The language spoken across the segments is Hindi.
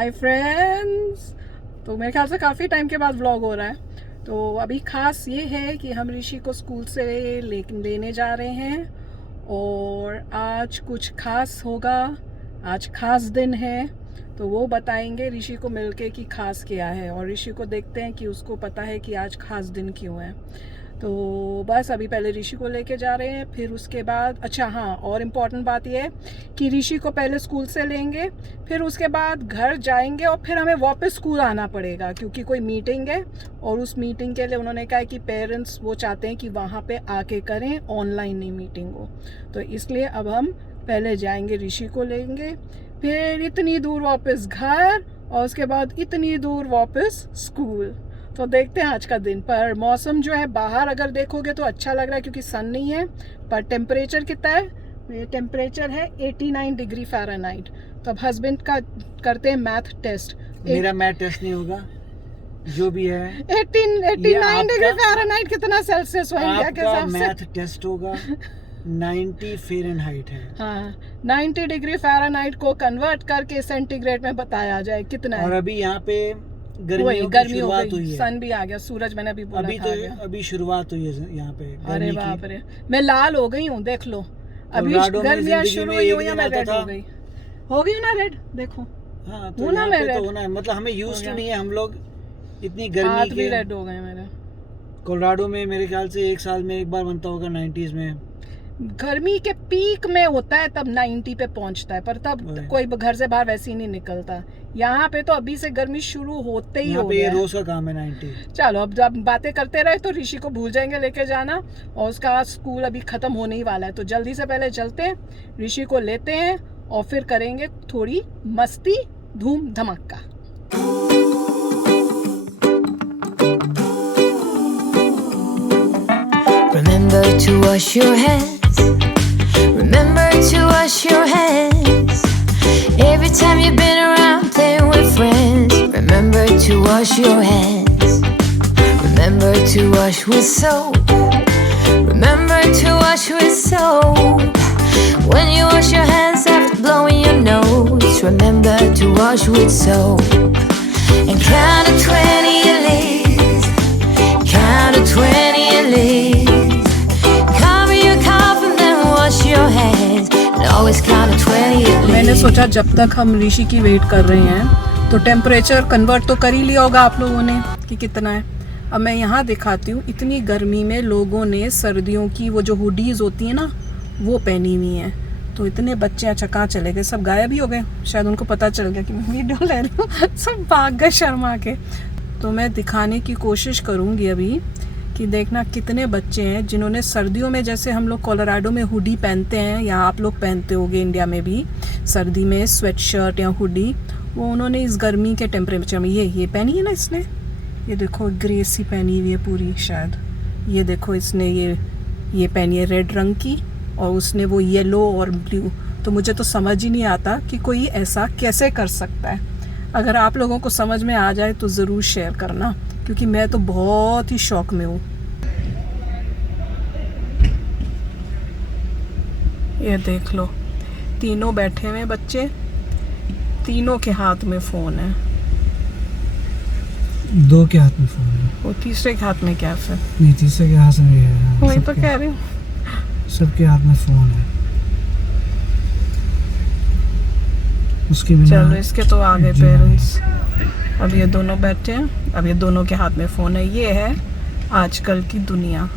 Hi friends. तो मेरे ख्याल से काफ़ी टाइम के बाद व्लॉग हो रहा है। तो अभी ख़ास ये है कि हम ऋषि को स्कूल से लेने जा रहे हैं और आज कुछ खास होगा। आज खास दिन है तो वो बताएंगे ऋषि को मिलके कि खास क्या है, और ऋषि को देखते हैं कि उसको पता है कि आज खास दिन क्यों है। तो बस अभी पहले ऋषि को लेके जा रहे हैं, फिर उसके बाद अच्छा हाँ, और इम्पॉर्टेंट बात यह है कि ऋषि को पहले स्कूल से लेंगे, फिर उसके बाद घर जाएंगे और फिर हमें वापस स्कूल आना पड़ेगा क्योंकि कोई मीटिंग है। और उस मीटिंग के लिए उन्होंने कहा है कि पेरेंट्स वो चाहते हैं कि वहाँ पे आके करें, ऑनलाइन नहीं मीटिंग हो। तो इसलिए अब हम पहले जाएंगे, ऋषि को लेंगे, फिर इतनी दूर वापस घर और उसके बाद इतनी दूर वापस स्कूल। तो देखते हैं आज का दिन। पर मौसम जो है बाहर अगर देखोगे तो अच्छा लग रहा है क्योंकि सन नहीं है, पर टेम्परेचर कितना है? ये टेम्परेचर है 89 डिग्री फ़ारेनहाइट। तो अब हस्बैंड का करते हैं मैथ टेस्ट। मेरा मैथ टेस्ट नहीं होगा, जो भी है 89 डिग्री फ़ारेनहाइट कितना सेल्सियस हुआ इंडिया के हिसाब से? मैथ टेस्ट होगा 90 फ़ारेनहाइट है। हाँ, 90 डिग्री फ़ारेनहाइट को कन्वर्ट करके सेंटीग्रेड में बताया जाए कितना है। और अभी यहाँ पे गर्मी हो गई, सन भी आ गया, सूरज मैंने अभी बोला था। अभी शुरुआत हुई है यहाँ पे। अरे बाप रे, मैं लाल हो गई हूँ, देख लो। अभी गर्मियाँ शुरू हुई हुई हैं, मैं रेड हो गई ना रेड, देखो। हाँ, तो यहाँ पे तो होना है, मतलब हमें यूज्ड नहीं है हम लोग इतनी गर्मी के। भी रेड हो गए मेरे। कोलोराडो में मेरे ख्याल से एक साल में एक बार बनता होगा 90s में। गर्मी के पीक में होता है तब 90 पे पहुंचता है, पर तब कोई घर से बाहर वैसे ही नहीं निकलता। यहाँ पे तो अभी से गर्मी शुरू होते ही हो गया। ये रोज का काम है 90। चलो अब जब बातें करते रहे तो ऋषि को भूल जाएंगे लेके जाना, और उसका स्कूल अभी खत्म होने ही वाला है। तो जल्दी से पहले चलते हैं, ऋषि को लेते हैं और फिर करेंगे थोड़ी मस्ती, धूम धमाका। Remember to wash your hands. Remember to wash your hands. Every time you've been around playing with friends. Remember to wash your hands. Remember to wash with soap. Remember to wash with soap. When you wash your hands after blowing your nose. Remember to wash with soap. And count to 20 at least. Count to 20 at least. मैंने सोचा जब तक हम ऋषि की वेट कर रहे हैं तो टेम्परेचर कन्वर्ट तो कर ही लिया होगा आप लोगों ने कि कितना है। अब मैं यहाँ दिखाती हूँ, इतनी गर्मी में लोगों ने सर्दियों की वो जो हुडीज़ होती है ना वो पहनी हुई हैं। तो इतने बच्चे चका चले गए, सब गायब ही हो गए। शायद उनको पता चल गया कि मैं वीडियो ले रही हूँ, सब भाग गए शर्मा के। तो मैं दिखाने की कोशिश करूँगी अभी कि देखना कितने बच्चे हैं जिन्होंने सर्दियों में, जैसे हम लोग कोलोराडो में हुडी पहनते हैं या आप लोग पहनते होंगे इंडिया में भी सर्दी में स्वेट शर्ट या हुडी, वो उन्होंने इस गर्मी के टेम्परेचर में ये पहनी है ना इसने। ये देखो ग्रे सी पहनी हुई है पूरी शायद। ये देखो इसने ये पहनी है रेड रंग की और उसने वो येलो और ब्लू। तो मुझे तो समझ ही नहीं आता कि कोई ऐसा कैसे कर सकता है। अगर आप लोगों को समझ में आ जाए तो ज़रूर शेयर करना, क्योंकि मैं तो बहुत ही शौक में हूँ। ये देख लो, तीनों बैठे हुए बच्चे, तीनों के हाथ में फ़ोन है। दो के हाथ में फ़ोन है, वो तीसरे के हाथ में क्या फिर? नहीं, तीसरे के हाथ में है। वही तो कह रही हूँ, सबके हाथ में फ़ोन है। उसकी चलो इसके तो आ गए पेरेंट्स। अब ये दोनों बैठे हैं, अब ये दोनों के हाथ में फ़ोन है। ये है आजकल की दुनिया।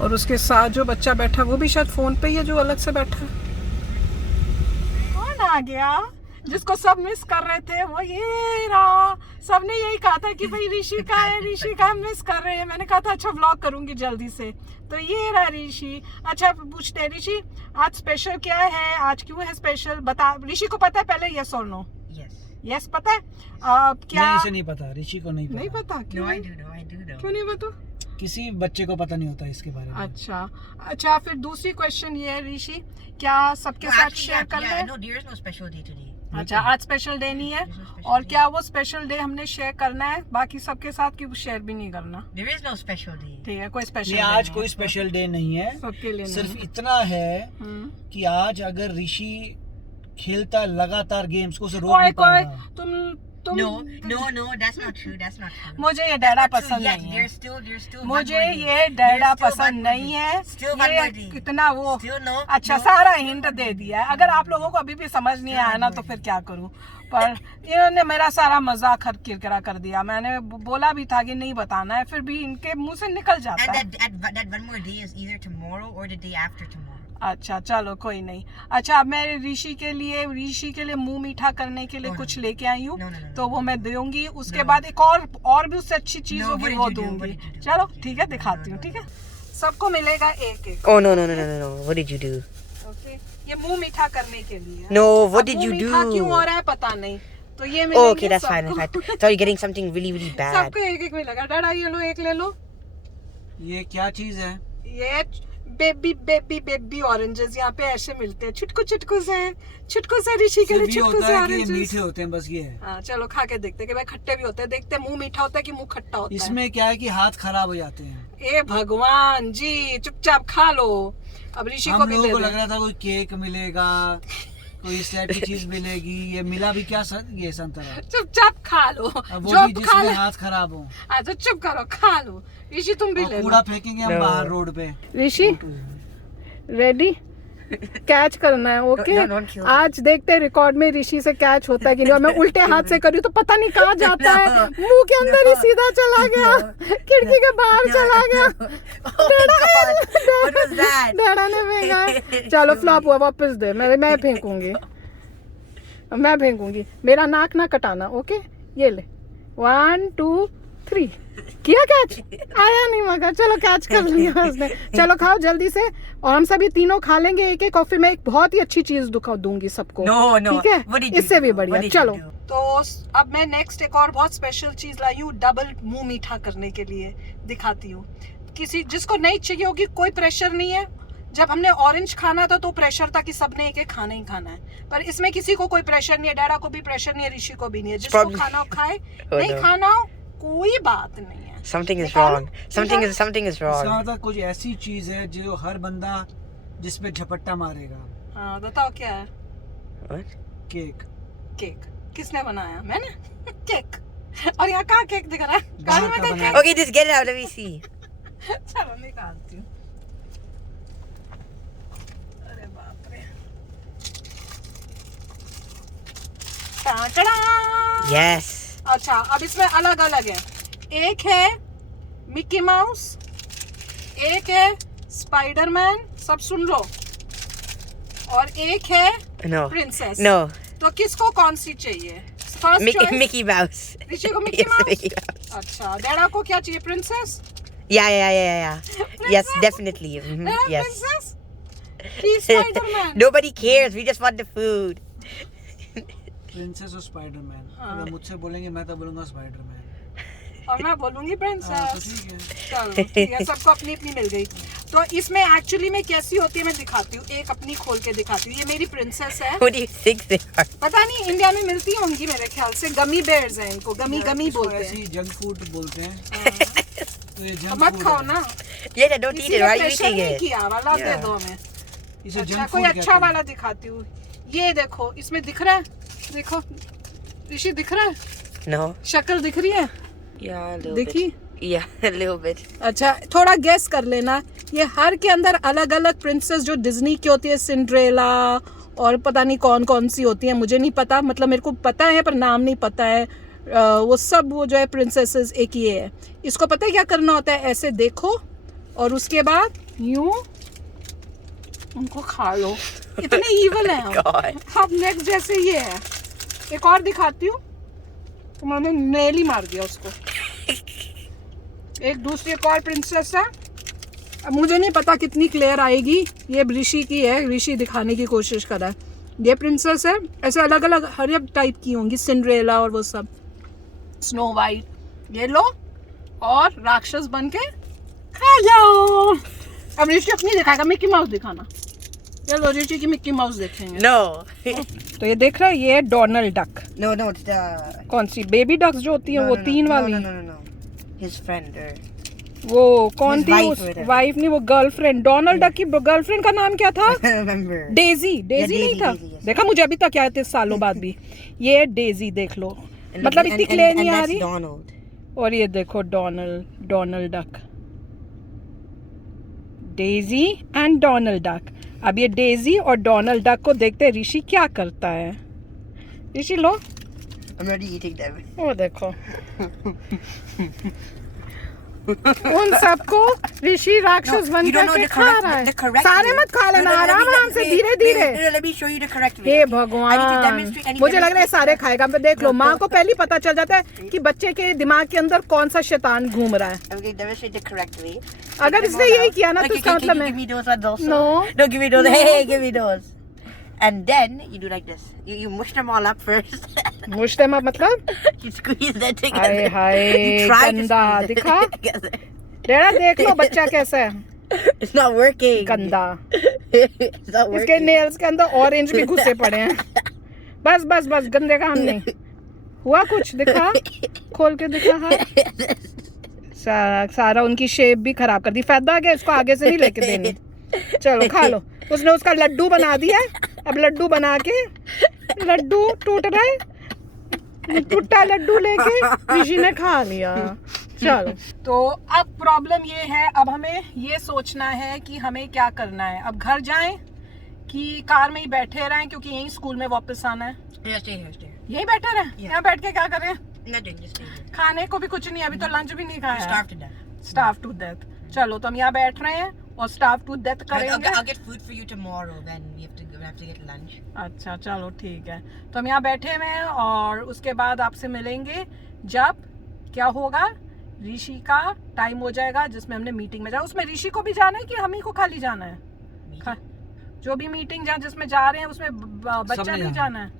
और उसके साथ जो बच्चा बैठा वो भी शायद फ़ोन पे ही है, जो अलग से बैठा है। कौन आ गया जिसको सब मिस कर रहे थे? वो ये रहा। सबने यही कहा था कि भाई ऋषि का है, ऋषि का मिस कर रहे हैं। मैंने कहा था अच्छा व्लॉग करूंगी जल्दी से। तो ये रहा ऋषि। अच्छा पूछते हैं ऋषि, आज स्पेशल क्या है, आज क्यों है स्पेशल? बता। ऋषि को पता है पहले, यस और नो? यस पता है। क्या नहीं, इसे नहीं पता, ऋषि को नहीं पता। क्यों नहीं पता? किसी बच्चे को पता नहीं होता इसके बारे में। अच्छा फिर दूसरी क्वेश्चन ये है ऋषि, क्या सबके साथ शेयर कर रहे हैं? अच्छा आज स्पेशल डे नहीं है, और क्या वो स्पेशल डे हमने शेयर करना है बाकी सबके साथ कि शेयर भी नहीं करना? ठीक है, कोई स्पेशल आज कोई स्पेशल डे नहीं है, सबके लिए सिर्फ इतना है कि आज अगर ऋषि खेलता लगातार गेम्स को, उसे रोक नहीं पाएगा। तुम No, that's not true. That's not true. मुझे ये डैडा That's not true. पसंद Yes, नहीं है। there's still मुझे one more ये day. डैडा There's still पसंद one more नहीं day. है। Still one ये more day. कितना वो Still no. अच्छा no. सारा हिंट दे दिया है। अगर आप लोगों को अभी भी समझ नहीं आया ना तो फिर क्या करूं। पर इन्होंने मेरा सारा मजाक किरकिरा कर दिया। मैंने बोला भी था कि नहीं बताना है, फिर भी इनके मुंह से निकल जाता है। And that one more day is either tomorrow or the day after tomorrow. अच्छा चलो कोई नहीं। अच्छा अब मैं ऋषि के लिए मुंह मीठा करने के लिए No, कुछ no. लेके आई हूँ, No, no, no, तो वो मैं दूंगी। उसके No. बाद एक और भी उससे अच्छी चीज No, होगी what did वो you do? दूंगी। What did you do? चलो ठीक है, दिखाती हूँ। ठीक है, सबको मिलेगा एक एक। Oh no! What did you do? Okay, ये मुंह मीठा करने के लिए है। No, what अब did मुंह you मीठा do? क्यों हो रहा है पता नहीं। तो ये Oh, मिलेंगे okay, that's fine. सबको। That's fine. So you're getting something really bad. सबको एक एक मिलेगा। डैडा ये लो, एक ले लो। ये क्या चीज है? ये बेबी ऑरेंजेस यहाँ पे ऐसे मिलते हैं, छुटकू से ऋषि के लिए सिर्फ ये छुटकू होता से है कि ये ऑरेंजेस। मीठे होते हैं, बस ये है। हाँ चलो खा के देखते हैं कि भाई खट्टे भी होते हैं। देखते हैं मुंह मीठा होता है कि मुंह खट्टा होता है। इसमें क्या है कि हाथ खराब हो जाते हैं। ए भगवान जी, चुपचाप खा लो। अब ऋषि को हम भी लोगों दे को दो। लग रहा था कोई केक मिलेगा, कोई इस टाइप की चीज मिलेगी। ये मिला भी क्या ये संतरा। चुपचाप खा लो। अब वो जो भी खा जिसमें ले। हाथ खराब हो। तो चुप करो, खा लो। ऋषि तुम भी और ले कूड़ा लो। फेंकेंगे हम No. बाहर रोड पे। ऋषि रेडी? कैच करना है। Okay Don't kill me. आज देखते हैं रिकॉर्ड में ऋषि से कैच होता है कि नहीं। और मैं उल्टे हाथ से करी तो पता नहीं कहाँ जाता है। मुंह के अंदर ही सीधा चला गया, खिड़की के बाहर चला गया। Oh my God! What was that? डैडा ने फेंका है। चलो फ्लॉप हुआ, वापस दे। मैं फेंकूंगी। मेरा नाक ना कटाना। ओके ये ले, 1 2 3 किया कैच। आया नहीं मगर चलो कैच कर लिया उसने। चलो खाओ जल्दी से, और हम सभी तीनों खा लेंगे एक एक। और फिर मैं एक बहुत ही अच्छी चीज दूंगी सबको। No. ठीक है, What did you इससे भी do? बढ़िया। What did you चलो do? तो अब मैं नेक्स्ट एक और बहुत स्पेशल चीज लाई हूँ, डबल मुंह मीठा करने के लिए दिखाती हूँ। किसी जिसको नहीं चाहिए होगी, कोई प्रेशर नहीं है। जब हमने ऑरेंज खाना था तो प्रेशर था कि सबने एक एक खाना ही खाना है, पर इसमें किसी को कोई प्रेशर नहीं है। डैडा को भी प्रेशर नहीं है, ऋषि को भी नहीं है। जिसको Probably- खाना हो खाए, Oh, नहीं no. खाना हो कोई बात नहीं है। Something is निकालो, wrong. Something is इसका wrong. मतलब कुछ ऐसी चीज है जो हर बंदा जिसपे झपट्टा मारेगा। हाँ बताओ क्या है। What? केक। केक किसने बनाया? मैंने। केक। और यहाँ कहाँ केक दिख रहा है? बाहर गाड़ी में का कहीं बनाया। Cake? Okay, just get it out. Let me see. चलो निकालती हूँ। अरे बाप रे। टाटा। Yes. अच्छा अब इसमें अलग अलग है। एक है मिक्की माउस, एक है स्पाइडरमैन, सब सुन लो, और एक है No. प्रिंसेस। No. तो किसको कौन सी चाहिए? First choice Mickey Mouse. ऋषि को Mickey Yes, mouse. Mickey Mouse. अच्छा डैडा को क्या चाहिए? Princess. Yeah. Yes, definitely. Mhm, डैडा yes. Princess, he Spiderman. Nobody cares. We just want the food. Princess और स्पाइडरमैन। हाँ। अगर मुझसे बोलेंगे मैं तो बोलूंगा स्पाइडरमैन। और मैं बोलूंगी हाँ, तो प्रिंसेस। ठीक है। चलो ठीक है, सबको अपनी अपनी मिल गई। तो इसमें एक्चुअली में कैसी होती है मैं दिखाती हूँ। एक अपनी खोल के दिखाती हूँ। ये मेरी प्रिंसेस है। What do you think they are? पता नहीं इंडिया में मिलती होंगी मेरे ख्याल से। गमी बेयर्स हैं इनको, गमी इसको बोलते ऐसे हैं। ही जंक फूड बोलते हैं। हाँ, तो ये तो जंक मत फूड खाओ है। ना, Yeah, don't eat किसी it. ने Why are you pressure eating नहीं it? किया। वाला दे Yeah. दो हमें। इसे अच्छा जंक कोई फूड अच्छा कहते वाला हैं। दिखाती हूँ। ये देखो, इसमें दिख रहा है, देखो ऋषि दिख रहा है, No. शक्ल दिख रही है, Yeah, a little देखी? bit. Yeah, a little bit. अच्छा थोड़ा गेस कर लेना। ये हर के अंदर अलग अलग प्रिंसेस जो डिज्नी की होती है, सिंड्रेला और पता नहीं कौन कौन सी होती है, मुझे नहीं पता। मतलब मेरे को पता है पर नाम नहीं पता है। वो सब वो जो है प्रिंसेसेस एक ये है। इसको पता है क्या करना होता है? ऐसे देखो और उसके बाद यूं उनको खा लो। इतने ईवल है हम। God. अब नेक्स्ट जैसे ये है, एक और दिखाती हूँ। तो मैंने नेल ही मार दिया उसको। एक दूसरी एक और प्रिंसेस है। अब मुझे नहीं पता कितनी क्लियर आएगी। ये ऋषि की है, ऋषि दिखाने की कोशिश कर रहा है। ये प्रिंसेस है, ऐसे अलग अलग हर एक टाइप की होंगी, सिंड्रेला और वो सब, स्नो वाइट। ये लो और राक्षस बन के खा जाओ। अब ऋषि अपनी दिखाएगा, मिक्की माउस दिखाना। चलो ऋषि की मिक्की माउस देखेंगे। No. तो ये देख रहा है, ये है Donald duck. No, it's the. कौन सी बेबी डक्स जो होती है वो तीन वाली? No. His friend or. वो कौन His थी? wife उस or whatever. वाइफ नहीं, वो गर्लफ्रेंड। डोनाल्ड डक की गर्लफ्रेंड का नाम क्या था? I don't remember. Daisy. Daisy Yeah, नहीं Daisy, था? Daisy, yes. देखा, मुझे अभी तक याद है सालों बाद भी। ये डेजी देख लो। And मतलब and- इतनी and- क्लियर and नहीं आ that's रही। Donald. और ये देखो Donald duck, Daisy and Donald duck. अब ये डेजी और डोनाल्ड डक को देखते हैं ऋषि क्या करता है। ऋषि लो, I'm already eating them. वो देखो उन सबको ऋषि राक्षस बन You don't know करके the खा correct- रहा the है। correct सारे way. मत खा लेना, No, no, आराम आराम से, धीरे धीरे। No, let me show you the correct way. Hey okay? I need to भगवान, demonstrate- I need to मुझे लग रहा है demonstrate सारे खाएगा। अब देख लो, माँ को पहले ही पता चल जाता है कि बच्चे के दिमाग के अंदर कौन सा शैतान घूम रहा है। I'm going to demonstrate the correct way. अगर Take them इसने all यही out. किया ना तो Okay, इसका can मतलब you मैं give me those ones also? No. No, give me those. Hey, give me those. And then you do like this. You mush them all up first. मुश्ते में मतलब You squeeze them hi together. Hi You try to गंदा, squeeze them दिखा together. डेरा, देख लो बच्चा कैसा है, It's not working. गंदा। It's not इसके working. नेल्स के अंदर ऑरेंज भी घुसे पड़े हैं। बस बस बस, गंदे काम नहीं हुआ कुछ। दिखा, खोल के दिखा। हाँ, सारा उनकी शेप भी खराब कर दी। फायदा क्या, इसको आगे से नहीं लेके देनी। चलो खा लो। उसने उसका लड्डू बना दिया, अब लड्डू बना के लड्डू टूट रहे, टूटा लड्डू लेके ऋषि ने खा लिया। चलो, तो अब प्रॉब्लम ये है, अब हमें ये सोचना है कि हमें क्या करना है। अब घर जाएं कि कार में ही बैठे रहें, क्योंकि यहीं स्कूल में वापस आना है। Yeah, stay here, stay here. यहीं बैठे रहें, यहाँ बैठ के क्या करें? Nothing, just stay here. खाने को भी कुछ नहीं, अभी तो लंच भी नहीं खाया। Starve to death. Starve to death. चलो, तो हम यहाँ बैठ रहे हैं और स्टार्व टू डेथ करेंगे। I'll get food for you tomorrow. Then we have to get lunch. अच्छा, चलो ठीक है। तो हम यहाँ बैठे हुए हैं और उसके बाद आपसे मिलेंगे जब क्या होगा, ऋषि का टाइम हो जाएगा जिसमें हमने मीटिंग में जाना। उसमें ऋषि को भी जाना है कि हम ही को खाली जाना है? जो भी मीटिंग जहाँ जिसमें जा रहे हैं उसमें बच्चा सबने भी जाना जाना है।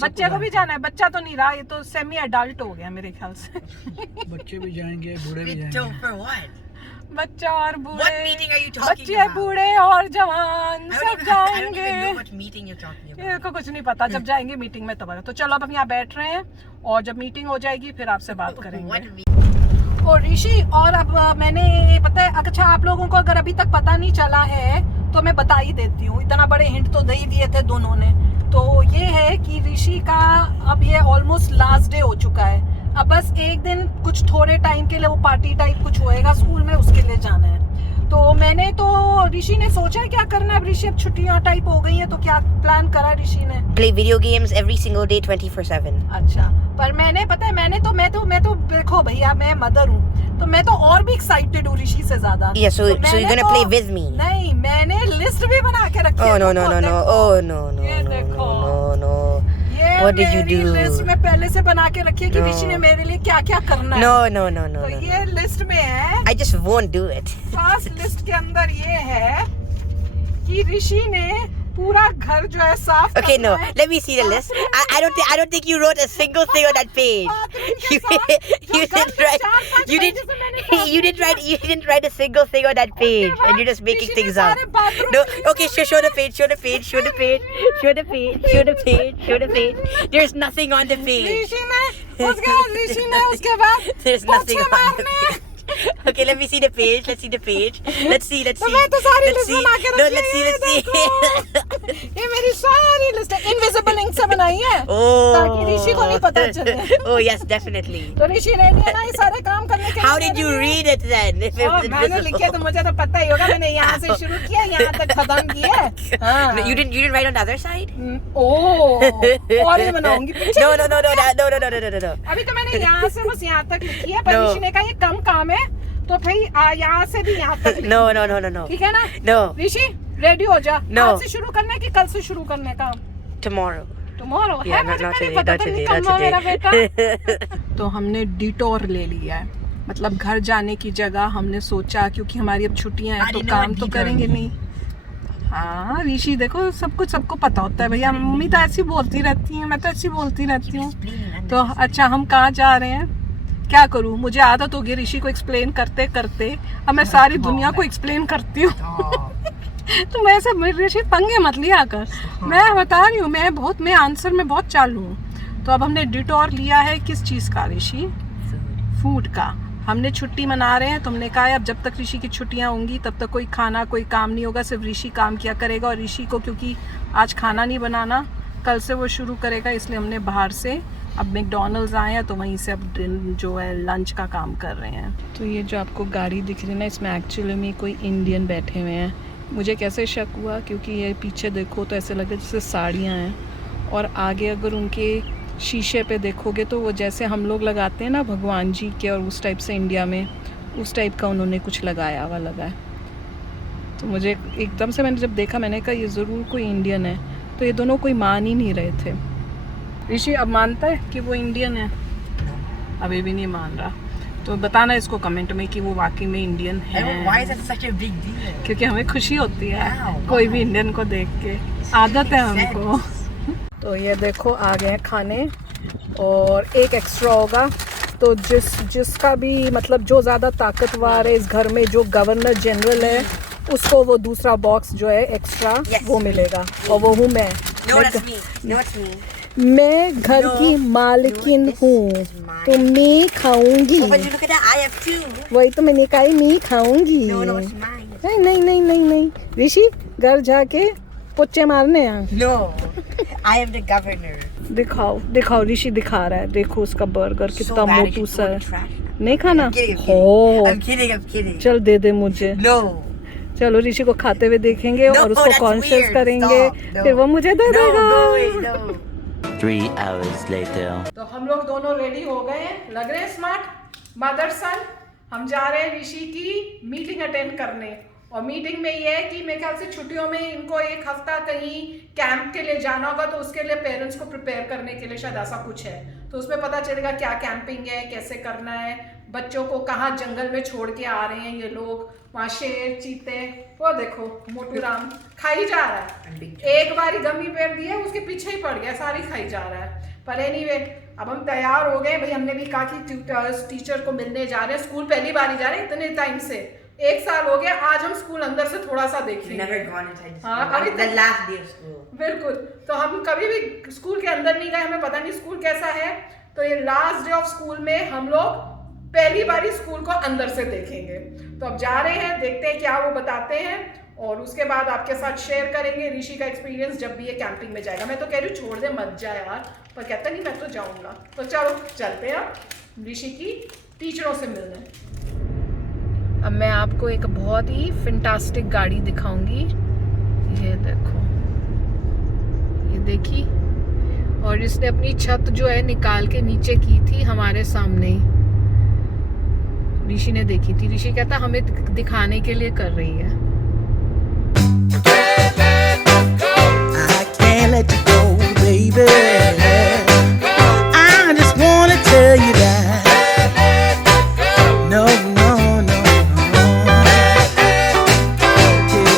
बच्चे को भी जाना है? बच्चा तो नहीं रहा, ये तो सेमी एडल्ट हो गया मेरे ख्याल से। बच्चे भी जाएंगे, बूढ़े भी So जाएंगे। for what? बच्चा और What बूढ़े, meeting are you talking बच्चे about? बूढ़े और जवान I सब don't even know जाएंगे। what meeting you're talking about. ये को कुछ नहीं पता, जब जाएंगे मीटिंग में तब आएगा। तो चलो, अब हम यहाँ बैठ रहे हैं और जब मीटिंग हो जाएगी फिर आपसे बात करेंगे। What meeting? और ऋषि, और अब मैंने पता है, अच्छा आप लोगों को अगर अभी तक पता नहीं चला है तो मैं बता ही देती हूँ। इतना बड़े हिंट तो दे ही दिए थे दोनों ने। तो ये है कि ऋषि का अब ये ऑलमोस्ट लास्ट डे हो चुका है। अब बस एक दिन कुछ थोड़े टाइम के लिए वो पार्टी टाइप कुछ होएगा स्कूल में, उसके लिए जाना है। तो मैंने तो, ऋषि ने सोचा है क्या करना है। अब ऋषि, अब छुट्टियां टाइप हो गई हैं तो क्या प्लान करा ऋषि ने? Play video games every single day 24/7. अच्छा, पर मैंने पता है, मैं तो देखो भैया, मैं मदर हूँ तो मैं तो और भी एक्साइटेड हूँ ऋषि से ज्यादा। Yeah, so तो you're मैंने gonna play with me? नहीं, मैंने लिस्ट भी बना के रखी है। Oh no no no no! देखो, Oh no no ये no देखो। no no! ये What did you मेरी do? लिस्ट में पहले से बना के रखी है कि No. ऋषि ने मेरे लिए क्या क्या करना है। No no no no तो no! ये लिस्ट में है, I just won't do it. First list के अंदर ये है कि ऋषि ने पूरा घर जो है साफ Okay, करना no. है। Let me see the list. I don't think you wrote a single thing on that page. You didn't write. You didn't write a single thing on that page, and you're just making things up. No. Okay, show the page. Show the page. Show the page. Show the page. Show the page. Show the page. There's nothing on the page. ऋषि ने उसके बाद There's nothing पोछे on the मारने। page. Okay, let me see the page. Let's see the page. Let's see. तो मैं तो सारी Let's लिस्ट see. बना के No, रखी let's see. है, Let's see. देखो। ये मेरी सारी लिस्ट है, इनविजिबल इंक से बनाई है Oh. ताकि ऋषि को नहीं पता चले। Oh yes, definitely. तो ऋषि ने दिया ना ये सारे काम करने के How लिए did you मेरे लिए। read it then? If it was मैंने लिखे तो मुझे तो पता ही होगा, मैंने यहाँ से शुरू किया, यहाँ तक खत्म किया। हाँ। No, you didn't write on the other side? ओह, और ये बनाऊंगी पीछे। No, no, no, no, no, no, no, no, no, no. अभी तो मैंने यहाँ से बस यहाँ तक लिखी है, पर No. ऋषि ने कहा ये कम काम है, तो भाई यहाँ से भी यहाँ तक लिखी। No, no, no, no, no. ठीक है ना? No. ऋषि रेडी हो जा। No. आज से शुरू करना है कि कल से शुरू करने का? Tomorrow. टुमारो Yeah, है, not मुझे today, नहीं पता not था today, निकलना not मेरा today. बेटा। तो हमने डिटोर ले लिया है, मतलब घर जाने की जगह हमने सोचा, क्योंकि हमारी अब छुट्टियां हैं I तो didn't know काम what तो detour करेंगे means. नहीं। हाँ ऋषि, देखो सब कुछ सबको पता होता है भैया, मम्मी तो ऐसी बोलती रहती है, मैं तो ऐसी बोलती रहती हूँ। तो अच्छा, हम कहाँ जा रहे हैं, क्या करूँ, मुझे आदत हो गई ऋषि को एक्सप्लेन करते करते, अब मैं सारी दुनिया को एक्सप्लेन करती हूँ। तो मैं ऐसे, ऋषि पंगे मत लिया कर, मैं बता रही हूँ, मैं आंसर में बहुत चालू हूँ। तो अब हमने डिटोर लिया है किस चीज़ का ऋषि? फूड का। हमने छुट्टी मना रहे हैं, तो हमने कहा है अब जब तक ऋषि की छुट्टियां होंगी तब तक कोई खाना कोई काम नहीं होगा, सिर्फ ऋषि काम किया करेगा। और ऋषि को क्योंकि आज खाना नहीं बनाना, कल से वो शुरू करेगा, इसलिए हमने बाहर से अब मैकडॉनल्ड्स आए हैं तो वहीं से अब जो है लंच का काम कर रहे हैं। तो ये जो आपको गाड़ी दिख रही है ना, इसमें एक्चुअली में कोई इंडियन बैठे हुए हैं। मुझे कैसे शक हुआ, क्योंकि ये पीछे देखो तो ऐसे लग रहा है जैसे साड़ियाँ हैं, और आगे अगर उनके शीशे पे देखोगे तो वो जैसे हम लोग लगाते हैं ना भगवान जी के, और उस टाइप से इंडिया में उस टाइप का उन्होंने कुछ लगाया हुआ लगा है। तो मुझे एकदम से मैंने जब देखा मैंने कहा ये ज़रूर कोई इंडियन है। तो ये दोनों कोई मान ही नहीं रहे थे। ऋषि अब मानता है कि वो इंडियन है? अभी भी नहीं मान रहा। तो बताना इसको कमेंट में कि वो वाकई में इंडियन है। Why is that such a big deal? क्योंकि हमें खुशी होती है Wow, कोई भी इंडियन को देख के, आदत है हमको। तो ये देखो आ गए हैं खाने, और एक एक्स्ट्रा होगा। तो जिसका भी मतलब जो ज़्यादा ताकतवर है इस घर में, जो गवर्नर जनरल है, उसको वो दूसरा बॉक्स जो है एक्स्ट्रा वो मिलेगा, और वो हूँ मैं। No, that's me. No, it's me. मैं घर की मालकिन हूँ, तो मैं खाऊंगी। Oh, but you look at that. I have two. वही तो मैंने कहा मैं खाऊंगी। No, it's mine. नहीं नहीं नहीं नहीं नहीं ऋषि, घर जाके पोचे मारने हैं। No, I am the governor. दिखाओ दिखाओ, ऋषि दिखा रहा है, देखो उसका बर्गर कितना So bad, मोटू you सा should है। throw the trash. नहीं खाना? I'm kidding. हो I'm kidding. I'm kidding. चल दे दे मुझे। No. चलो ऋषि को खाते हुए देखेंगे No, और उसको that's कॉन्शियस weird. करेंगे, Stop. No. फिर वो मुझे दे No, देगा। go away. No. 3 hours later. तो हम लोग दोनों रेडी हो गए हैं, लग रहे हैं स्मार्ट मदर सन। हम जा रहे हैं ऋषि की मीटिंग अटेंड करने, और मीटिंग में ये है कि मेरे ख्याल से छुट्टियों में इनको एक हफ्ता कहीं कैंप के लिए जाना होगा, तो उसके लिए पेरेंट्स को प्रिपेयर करने के लिए शायद ऐसा कुछ है। तो उसमें पता चलेगा क्या कैंपिंग है, कैसे करना है, बच्चों को कहाँ जंगल में छोड़ के आ रहे हैं ये लोग, वहाँ शेर चीते, वो देखो मोटू राम खाई जा रहा है। एक बारी गमी पेड़ दी है, उसके पीछे ही पड़ गया, सारी खाई जा रहा है। पर एनीवे अब हम तैयार हो गए भाई। हमने भी कहा कि टीचर को मिलने जा रहे हैं, स्कूल पहली बार ही जा रहे हैं इतने टाइम से, 1 साल हो गया। आज हम स्कूल अंदर से थोड़ा सा देखेंगे। Never gone inside the हाँ, school. अभी The तक- last day of school. बिल्कुल। तो हम कभी भी स्कूल के अंदर नहीं गए, हमें पता नहीं स्कूल कैसा है। तो ये लास्ट डे ऑफ स्कूल में हम लोग पहली बार स्कूल को अंदर से देखेंगे। तो अब जा रहे हैं, देखते हैं क्या वो बताते हैं, और उसके बाद आपके साथ शेयर करेंगे ऋषि का एक्सपीरियंस जब भी ये कैंपिंग में जाएगा। मैं तो कह रही हूँ छोड़ दे मत जा यार, पर कहता नहीं मैं तो जाऊंगा। तो चलो चलते हैं ऋषि की टीचरों से मिलने। अब मैं आपको एक बहुत ही फैंटास्टिक गाड़ी दिखाऊंगी। ये देखो, ये देखी, और इसने अपनी छत जो है निकाल के नीचे की थी हमारे सामने ही। ऋषि ने देखी थी, ऋषि कहता हमें दिखाने के लिए कर रही है। I can't let you go, baby. I just wanna tell you that. No, no, no, no. Yeah.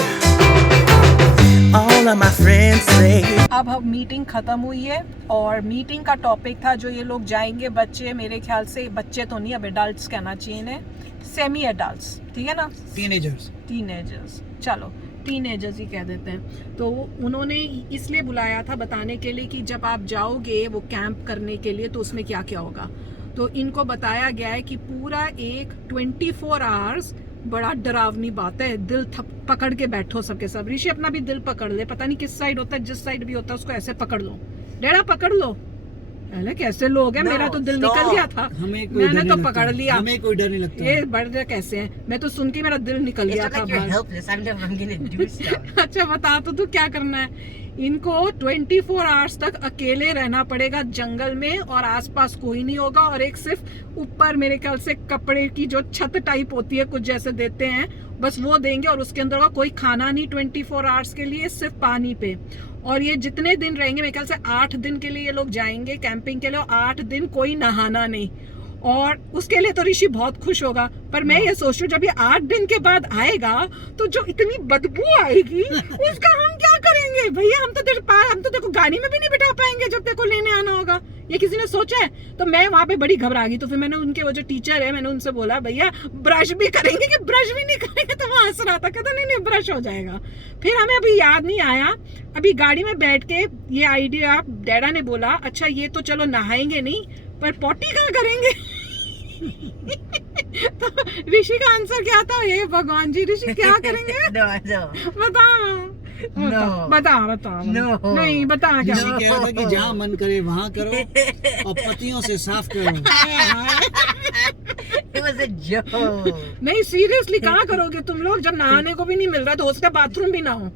All of my friends say. अब मीटिंग ख़त्म हुई है, और मीटिंग का टॉपिक था जो ये लोग जाएंगे बच्चे, मेरे ख्याल से बच्चे तो नहीं, अब एडल्ट्स कहना चाहिए इन्हें, सेमी एडल्ट्स, ठीक है ना, टीनेजर्स, चलो टीनेजर्स ही कह देते हैं। तो उन्होंने इसलिए बुलाया था बताने के लिए कि जब आप जाओगे वो कैंप करने के लिए तो उसमें क्या क्या होगा। तो इनको बताया गया है कि पूरा एक 24 आवर्स, बड़ा डरावनी बात है, दिल पकड़ के बैठो सबके सब। ऋषि अपना भी दिल पकड़ ले, पता नहीं किस साइड होता है, जिस साइड भी होता है उसको ऐसे पकड़ लो, डेढ़ा पकड़ लो। पहले कैसे लोग हैं, मेरा तो दिल निकल गया था, मैंने तो पकड़ लिया। हमें कोई डर नहीं लगता। ये बड़े कैसे हैं, मैं तो सुन के मेरा दिल निकल It's गया not था like you're बाहर। helpless. I'm gonna do stuff. अच्छा बता तो तू क्या करना है। इनको 24 आवर्स तक अकेले रहना पड़ेगा जंगल में, और आसपास कोई नहीं होगा, और एक सिर्फ ऊपर मेरे ख्याल से कपड़े की जो छत टाइप होती है कुछ जैसे देते हैं, बस वो देंगे, और उसके अंदर का कोई खाना नहीं 24 आवर्स के लिए, सिर्फ पानी पे। और ये जितने दिन रहेंगे, मेरे ख्याल से 8 दिन के लिए ये लोग जाएंगे कैंपिंग के लिए, और 8 दिन कोई नहाना नहीं, और उसके लिए तो ऋषि बहुत खुश होगा। पर मैं ये सोच रही हूँ जब ये 8 दिन के बाद आएगा तो जो इतनी बदबू आएगी उसका हम क्या करेंगे भैया। हम तो तेरे को गाड़ी में भी नहीं बिठा पाएंगे जब तेरे को लेने आना होगा, ये किसी ने सोचा है। तो मैं वहां पे बड़ी घबरा गई। तो फिर मैंने उनके वो जो टीचर है, मैंने उनसे बोला भैया ब्रश भी करेंगे कि ब्रश भी नहीं करेंगे। तो वो हंस रहा था, कहता नहीं ब्रश हो जाएगा। फिर हमें अभी याद नहीं आया, अभी गाड़ी में बैठ के ये आइडिया डैडा ने बोला अच्छा ये तो चलो नहाएंगे नहीं, पर पॉटी कहाँ करेंगे। तो ऋषि का आंसर क्या था, ये भगवान जी ऋषि क्या करेंगे No. बताओ। No. बता No. नहीं बता क्या ऋषि कह रहा था कि जहाँ मन करे वहाँ करो और पतियों से साफ करो। It was a joke. नहीं सीरियसली कहाँ करोगे तुम लोग जब नहाने को भी नहीं मिल रहा तो उसका बाथरूम भी ना हो।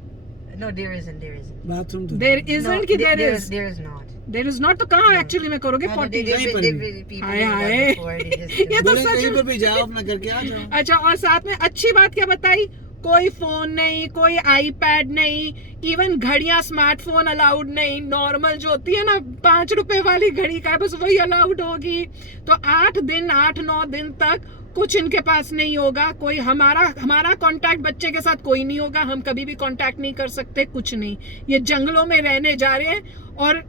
No, there isn't. बाथरूम तो There isn't कि there is. There is not. There is not तो कहाँ एक्चुअली में करोगे No, पॉटी। कहीं पर भी। people hi, do that hi. before, they just- ये तो बोले सच कहीं में। पर भी जाओ अपना करके आ जाओ। अच्छा और साथ में अच्छी बात क्या बताई, कोई फोन नहीं, कोई आईपैड नहीं, इवन घड़ियां स्मार्टफोन अलाउड नहीं, नॉर्मल जो होती है ना 5 रुपए वाली घड़ी का बस वही अलाउड होगी। तो 8-9 दिन तक कुछ इनके पास नहीं होगा, कोई हमारा कांटेक्ट बच्चे के साथ कोई नहीं होगा, हम कभी भी कांटेक्ट नहीं कर सकते, कुछ नहीं। ये जंगलों में रहने जा रहे हैं और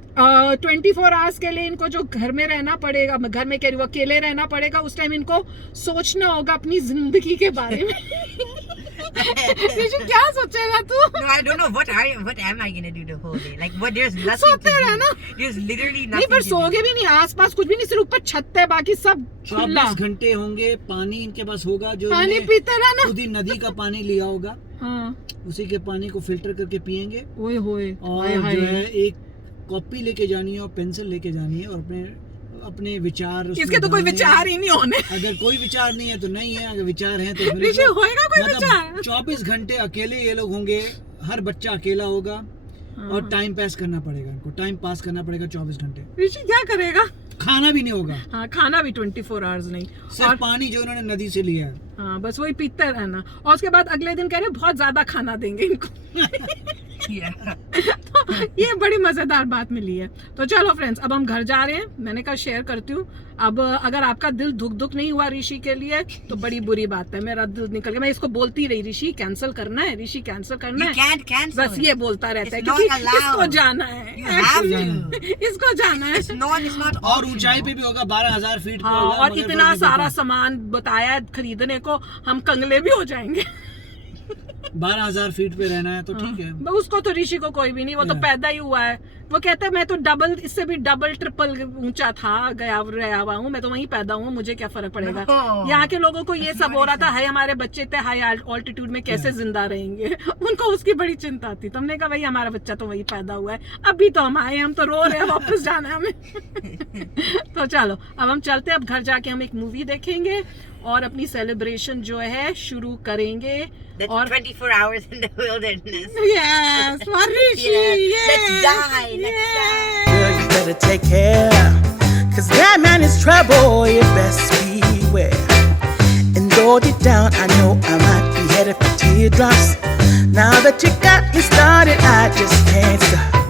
24 आवर्स के लिए इनको जो घर में रहना पड़ेगा, घर में कह रही हूँ अकेले रहना पड़ेगा, उस टाइम इनको सोचना होगा अपनी जिंदगी के बारे में। क्या सोचेगा तू? No, I don't know. What am I gonna do the whole day? Like, what? There's nothing सोते to रहना। do. There's literally नहीं nothing पर to do. सोगे भी नहीं, आसपास कुछ भी नहीं, सिर्फ ऊपर छत है, बाकी सब खुला। 24 घंटे होंगे, पानी इनके पास होगा जो पानी इन्हें पीते रहना। खुद ही नदी का पानी लिया होगा, हाँ उसी के पानी को फिल्टर करके पियेंगे। ओए होए और जो है एक कॉपी लेके जानी है और पेंसिल लेके जानी है और अपने विचार उसमें इसके तो कोई डालने हैं। विचार ही नहीं होने। अगर कोई विचार नहीं है तो नहीं है, अगर विचार है तो फिर ऋषि होएगा कोई मतलब विचार? 24 घंटे अकेले ये लोग होंगे, हर बच्चा अकेला होगा और टाइम पास करना पड़ेगा इनको, टाइम पास करना पड़ेगा 24 घंटे। ऋषि क्या करेगा? खाना भी नहीं होगा, हाँ खाना भी 24 आवर्स नहीं, सिर्फ पानी जो उन्होंने नदी से लिया है। हाँ बस वही पीते रहना। और उसके बाद अगले दिन कह रहे बहुत ज्यादा खाना देंगे इनको। Yeah. तो ये बड़ी मजेदार बात मिली है। तो चलो फ्रेंड्स अब हम घर जा रहे हैं, मैंने कहा शेयर करती हूँ। अब अगर आपका दिल दुख नहीं हुआ ऋषि के लिए तो बड़ी बुरी बात है, मेरा दिल निकल गया। मैं इसको बोलती रही ऋषि कैंसिल करना है, ऋषि कैंसिल करना You है, can't cancel. बस ये बोलता रहता है It's not क्योंकि allowed. इसको जाना है, You have to. इसको जाना है। It's not और ऊंचाई पे भी होगा, 12,000 फीट पे हाँ होगा, और मगर इतना फर्क नहीं सारा पड़ता। सामान बताया खरीदने को, हम कंगले भी हो जाएंगे। 12,000 फीट पे रहना है तो ठीक है। उसको तो ऋषि को कोई भी नहीं, वो तो पैदा ही हुआ है। वो कहता है मैं तो डबल, इससे भी डबल ट्रिपल ऊंचा था, गया हुआ हूँ, मैं तो वहीं पैदा हूँ, मुझे क्या फर्क पड़ेगा। No. यहाँ के लोगों को ये सब हो रहा था, हाय हमारे बच्चे इतने हाई ऑल्टीट्यूड में कैसे जिंदा रहेंगे, उनको उसकी बड़ी चिंता थी। तुमने कहा भाई हमारा बच्चा तो वहीं पैदा हुआ है, अभी तो हम आए, हम तो रो रहे हैं, वापस जाना है हमें। तो चलो अब हम चलते हैं, अब घर जाके हम एक मूवी देखेंगे और अपनी सेलिब्रेशन जो है शुरू करेंगे। That's और 24 hours in the wilderness. Yes, for Rishi, Yeah. Let's yes, die. Let's yes. die. Girl, you better take care. Cause that man is trouble, you best beware. And though deep down, I know I might be headed for teardrops. Now that you got me started, I just can't stop.